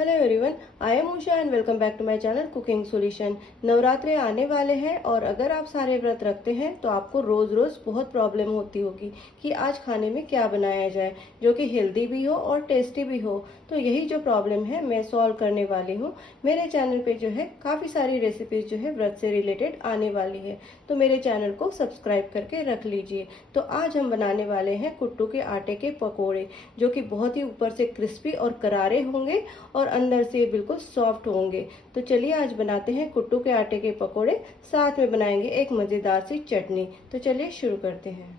Hello everyone, I am Usha and welcome back to my channel cooking solution. Navratre आने वाले हैं और अगर आप सारे व्रत रखते हैं तो आपको रोज रोज बहुत प्रॉब्लम होती होगी कि आज खाने में क्या बनाया जाए जो कि हेल्दी भी हो और टेस्टी भी हो। तो यही जो प्रॉब्लम है मैं सॉल्व करने वाली हूँ। मेरे चैनल पे जो है काफ़ी सारी रेसिपीज जो है व्रत से रिलेटेड आने वाली है, तो मेरे चैनल को सब्सक्राइब करके रख लीजिए। तो आज हम बनाने वाले हैं कुट्टू के आटे के पकौड़े, जो कि बहुत ही ऊपर से क्रिस्पी और करारे होंगे और अंदर से बिल्कुल सॉफ्ट होंगे। तो चलिए आज बनाते हैं कुट्टू के आटे के पकोड़े, साथ में बनाएंगे एक मजेदार सी चटनी। तो चलिए शुरू करते हैं।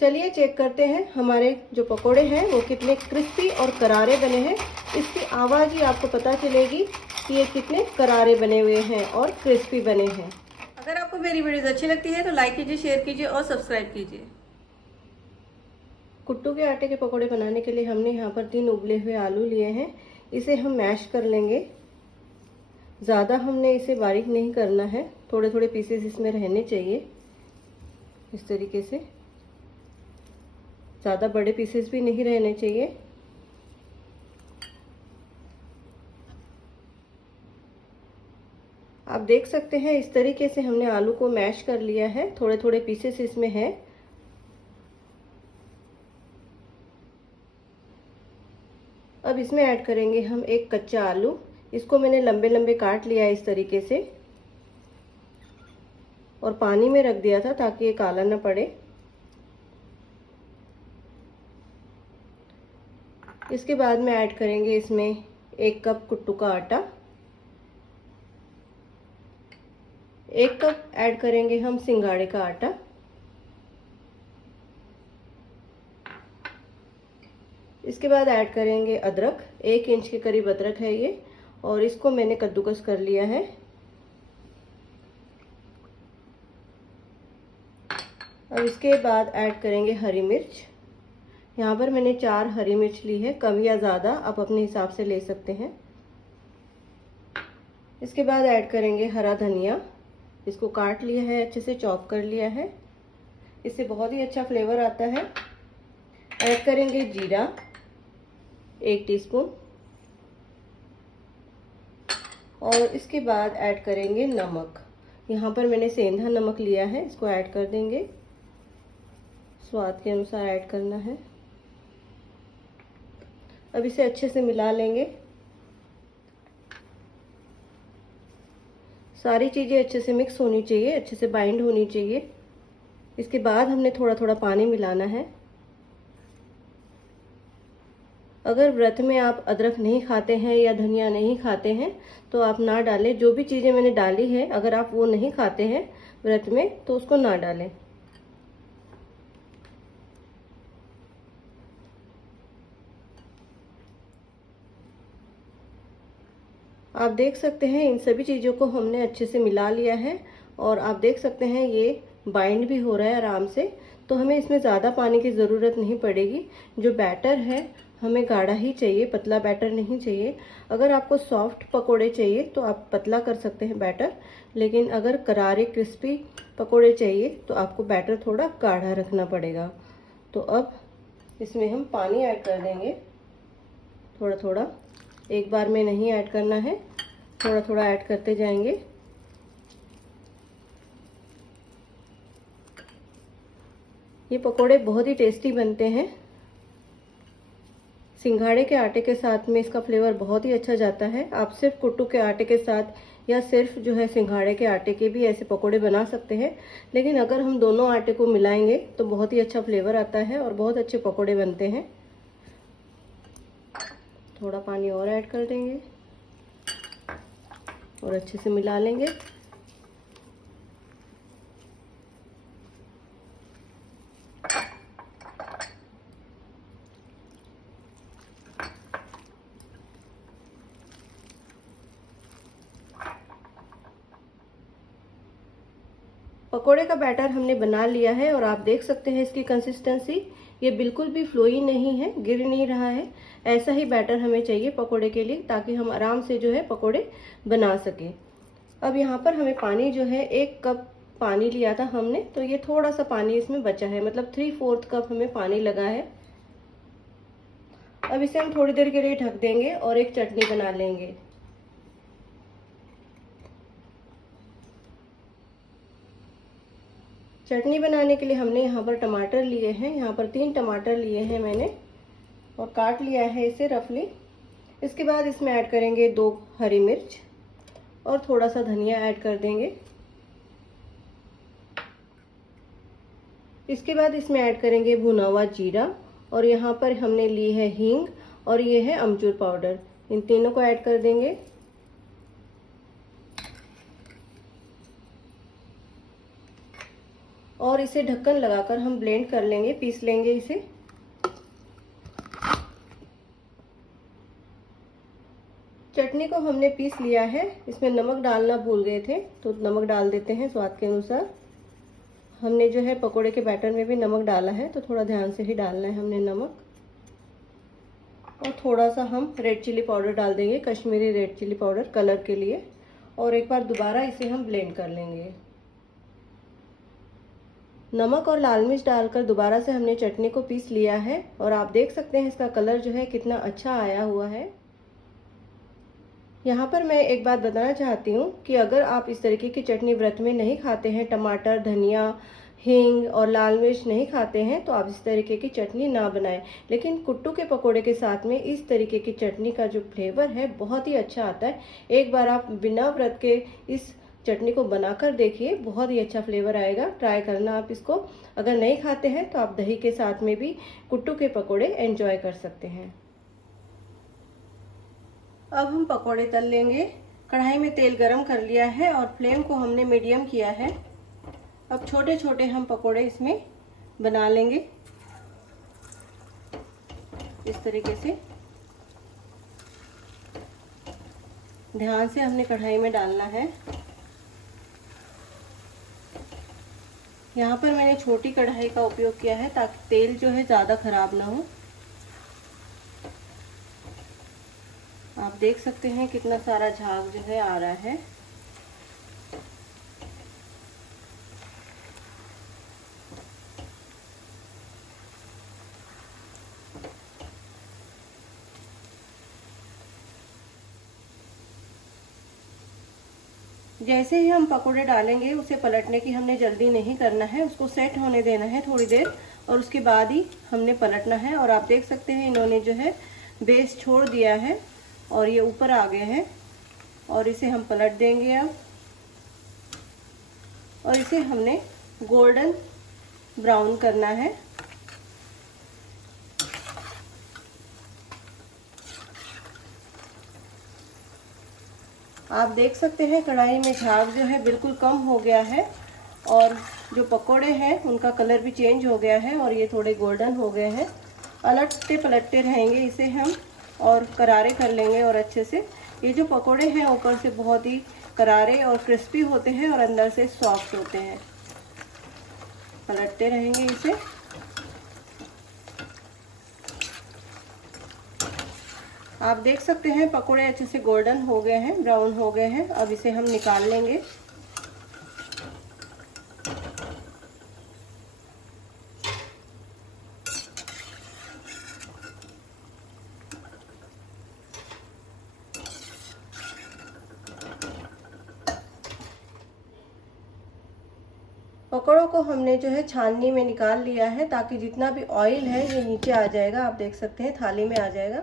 चलिए चेक करते हैं हमारे जो पकोड़े हैं वो कितने क्रिस्पी और करारे बने हैं। इसकी आवाज़ ही आपको पता चलेगी कि ये कितने करारे बने हुए हैं और क्रिस्पी बने हैं। अगर आपको मेरी वीडियोस अच्छी लगती है तो लाइक कीजिए, शेयर कीजिए और सब्सक्राइब कीजिए। कुट्टू के आटे के पकोड़े बनाने के लिए हमने यहाँ पर 3 उबले हुए आलू लिए हैं। इसे हम मैश कर लेंगे। ज़्यादा हमने इसे बारीक नहीं करना है, थोड़े थोड़े पीसेस इसमें रहने चाहिए इस तरीके से। ज़्यादा बड़े पीसेस भी नहीं रहने चाहिए। आप देख सकते हैं इस तरीके से हमने आलू को मैश कर लिया है, थोड़े थोड़े पीसेस इसमें हैं। अब इसमें ऐड करेंगे हम एक कच्चा आलू। इसको मैंने लंबे लंबे काट लिया है इस तरीके से और पानी में रख दिया था ताकि ये काला ना पड़े। इसके बाद में ऐड करेंगे इसमें 1 कप कुट्टू का आटा। 1 कप ऐड करेंगे हम सिंघाड़े का आटा। इसके बाद ऐड करेंगे अदरक। 1 इंच के करीब अदरक है ये और इसको मैंने कद्दूकस कर लिया है। अब इसके बाद ऐड करेंगे हरी मिर्च। यहाँ पर मैंने 4 हरी मिर्च ली है, कम या ज़्यादा आप अपने हिसाब से ले सकते हैं। इसके बाद ऐड करेंगे हरा धनिया। इसको काट लिया है, अच्छे से चॉप कर लिया है, इससे बहुत ही अच्छा फ्लेवर आता है। ऐड करेंगे जीरा 1 टीस्पून और इसके बाद ऐड करेंगे नमक। यहाँ पर मैंने सेंधा नमक लिया है, इसको ऐड कर देंगे। स्वाद के अनुसार ऐड करना है। अब इसे अच्छे से मिला लेंगे। सारी चीज़ें अच्छे से मिक्स होनी चाहिए, अच्छे से बाइंड होनी चाहिए। इसके बाद हमने थोड़ा थोड़ा पानी मिलाना है। अगर व्रत में आप अदरक नहीं खाते हैं या धनिया नहीं खाते हैं तो आप ना डालें। जो भी चीज़ें मैंने डाली है अगर आप वो नहीं खाते हैं व्रत में तो उसको ना डालें। आप देख सकते हैं इन सभी चीज़ों को हमने अच्छे से मिला लिया है और आप देख सकते हैं ये बाइंड भी हो रहा है आराम से। तो हमें इसमें ज़्यादा पानी की ज़रूरत नहीं पड़ेगी। जो बैटर है हमें गाढ़ा ही चाहिए, पतला बैटर नहीं चाहिए। अगर आपको सॉफ्ट पकोड़े चाहिए तो आप पतला कर सकते हैं बैटर, लेकिन अगर करारे क्रिस्पी पकोड़े चाहिए तो आपको बैटर थोड़ा गाढ़ा रखना पड़ेगा। तो अब इसमें हम पानी ऐड कर देंगे थोड़ा थोड़ा, एक बार में नहीं ऐड करना है, थोड़ा थोड़ा ऐड करते जाएंगे। ये पकोड़े बहुत ही टेस्टी बनते हैं। सिंघाड़े के आटे के साथ में इसका फ्लेवर बहुत ही अच्छा जाता है। आप सिर्फ कुट्टू के आटे के साथ या सिर्फ जो है सिंघाड़े के आटे के भी ऐसे पकोड़े बना सकते हैं, लेकिन अगर हम दोनों आटे को मिलाएंगे तो बहुत ही अच्छा फ्लेवर आता है और बहुत अच्छे पकोड़े बनते हैं। थोड़ा पानी और ऐड कर देंगे और अच्छे से मिला लेंगे। पकोड़े का बैटर हमने बना लिया है और आप देख सकते हैं इसकी कंसिस्टेंसी, ये बिल्कुल भी फ्लोई नहीं है, गिर नहीं रहा है। ऐसा ही बैटर हमें चाहिए पकोड़े के लिए ताकि हम आराम से जो है पकोड़े बना सके। अब यहाँ पर हमें पानी जो है 1 कप पानी लिया था हमने, तो ये थोड़ा सा पानी इसमें बचा है, मतलब 3/4 कप हमें पानी लगा है। अब इसे हम थोड़ी देर के लिए ढक देंगे और एक चटनी बना लेंगे। चटनी बनाने के लिए हमने यहाँ पर टमाटर लिए हैं, यहाँ पर 3 टमाटर लिए हैं मैंने और काट लिया है इसे रफली। इसके बाद इसमें ऐड करेंगे 2 हरी मिर्च और थोड़ा सा धनिया ऐड कर देंगे। इसके बाद इसमें ऐड करेंगे भुना हुआ जीरा और यहाँ पर हमने ली है हींग और ये है अमचूर पाउडर। इन तीनों को ऐड कर देंगे। और इसे ढक्कन लगाकर हम ब्लेंड कर लेंगे, पीस लेंगे इसे। चटनी को हमने पीस लिया है। इसमें नमक डालना भूल गए थे तो नमक डाल देते हैं स्वाद के अनुसार। हमने जो है पकोड़े के बैटर में भी नमक डाला है तो थोड़ा ध्यान से ही डालना है हमने नमक। और थोड़ा सा हम रेड चिली पाउडर डाल देंगे, Kashmiri red chilli powder colour के लिए। और एक बार दोबारा इसे हम ब्लेंड कर लेंगे। नमक और लाल मिर्च डालकर दोबारा से हमने चटनी को पीस लिया है और आप देख सकते हैं इसका कलर जो है कितना अच्छा आया हुआ है। यहाँ पर मैं एक बात बताना चाहती हूँ कि अगर आप इस तरीके की चटनी व्रत में नहीं खाते हैं, टमाटर, धनिया, हींग और लाल मिर्च नहीं खाते हैं, तो आप इस तरीके की चटनी ना बनाएं। लेकिन कुट्टू के पकोड़े के साथ में इस तरीके की चटनी का जो फ्लेवर है बहुत ही अच्छा आता है। एक बार आप बिना व्रत के इस चटनी को बनाकर देखिए, बहुत ही अच्छा फ्लेवर आएगा। ट्राई करना आप इसको। अगर नहीं खाते हैं तो आप दही के साथ में भी कुट्टू के पकोड़े एंजॉय कर सकते हैं। अब हम पकोड़े तल लेंगे। कढ़ाई में तेल गरम कर लिया है और फ्लेम को हमने मीडियम किया है। अब छोटे छोटे हम पकोड़े इसमें बना लेंगे इस तरीके से। ध्यान से हमने कढ़ाई में डालना है। यहाँ पर मैंने छोटी कढ़ाई का उपयोग किया है ताकि तेल जो है ज़्यादा खराब ना हो। आप देख सकते हैं कितना सारा झाग जो है आ रहा है। जैसे ही हम पकोड़े डालेंगे उसे पलटने की हमने जल्दी नहीं करना है, उसको सेट होने देना है थोड़ी देर और उसके बाद ही हमने पलटना है। और आप देख सकते हैं इन्होंने जो है बेस छोड़ दिया है और ये ऊपर आ गए हैं और इसे हम पलट देंगे अब। और इसे हमने गोल्डन ब्राउन करना है। आप देख सकते हैं कढ़ाई में झाग जो है बिल्कुल कम हो गया है और जो पकोड़े हैं उनका कलर भी चेंज हो गया है और ये थोड़े गोल्डन हो गए हैं। पलटते पलटते रहेंगे इसे हम और करारे कर लेंगे और अच्छे से। ये जो पकोड़े हैं ऊपर से बहुत ही करारे और क्रिस्पी होते हैं और अंदर से सॉफ्ट होते हैं। पलटते रहेंगे इसे। आप देख सकते हैं पकोड़े अच्छे से गोल्डन हो गए हैं, ब्राउन हो गए हैं। अब इसे हम निकाल लेंगे। पकौड़ों को हमने जो है छाननी में निकाल लिया है ताकि जितना भी ऑयल है ये नीचे आ जाएगा। आप देख सकते हैं थाली में आ जाएगा।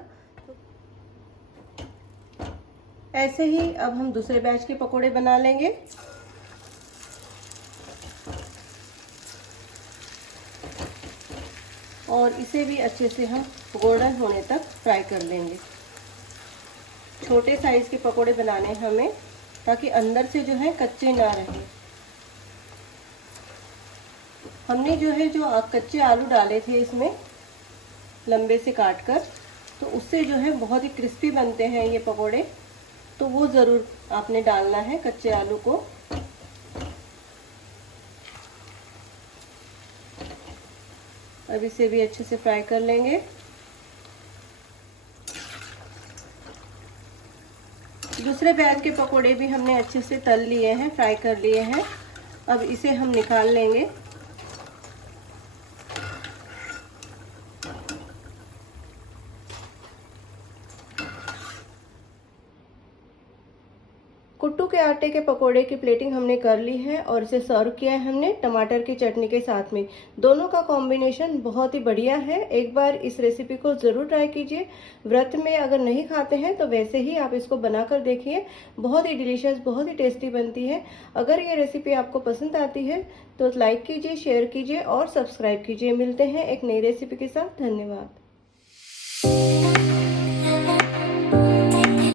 ऐसे ही अब हम दूसरे बैच के पकोड़े बना लेंगे। और इसे भी अच्छे से हम गोल्डन होने तक फ्राई कर लेंगे। छोटे साइज के पकोड़े बनाने हमें ताकि अंदर से जो है कच्चे ना रहे। हमने जो है कच्चे आलू डाले थे इसमें लंबे से काट कर, तो उससे जो है बहुत ही क्रिस्पी बनते हैं ये पकोड़े। तो वो ज़रूर आपने डालना है कच्चे आलू को। अब इसे भी अच्छे से फ्राई कर लेंगे। दूसरे बैच के पकोड़े भी हमने अच्छे से तल लिए हैं, फ्राई कर लिए हैं। अब इसे हम निकाल लेंगे। के आटे के पकोड़े की प्लेटिंग हमने कर ली है और इसे सर्व किया है हमने टमाटर की चटनी के साथ में। दोनों का कॉम्बिनेशन बहुत ही बढ़िया है। एक बार इस रेसिपी को ज़रूर ट्राई कीजिए। व्रत में अगर नहीं खाते हैं तो वैसे ही आप इसको बनाकर देखिए, बहुत ही डिलीशियस, बहुत ही टेस्टी बनती है। अगर ये रेसिपी आपको पसंद आती है तो लाइक कीजिए, शेयर कीजिए और सब्सक्राइब कीजिए। मिलते हैं एक नई रेसिपी के साथ। धन्यवाद।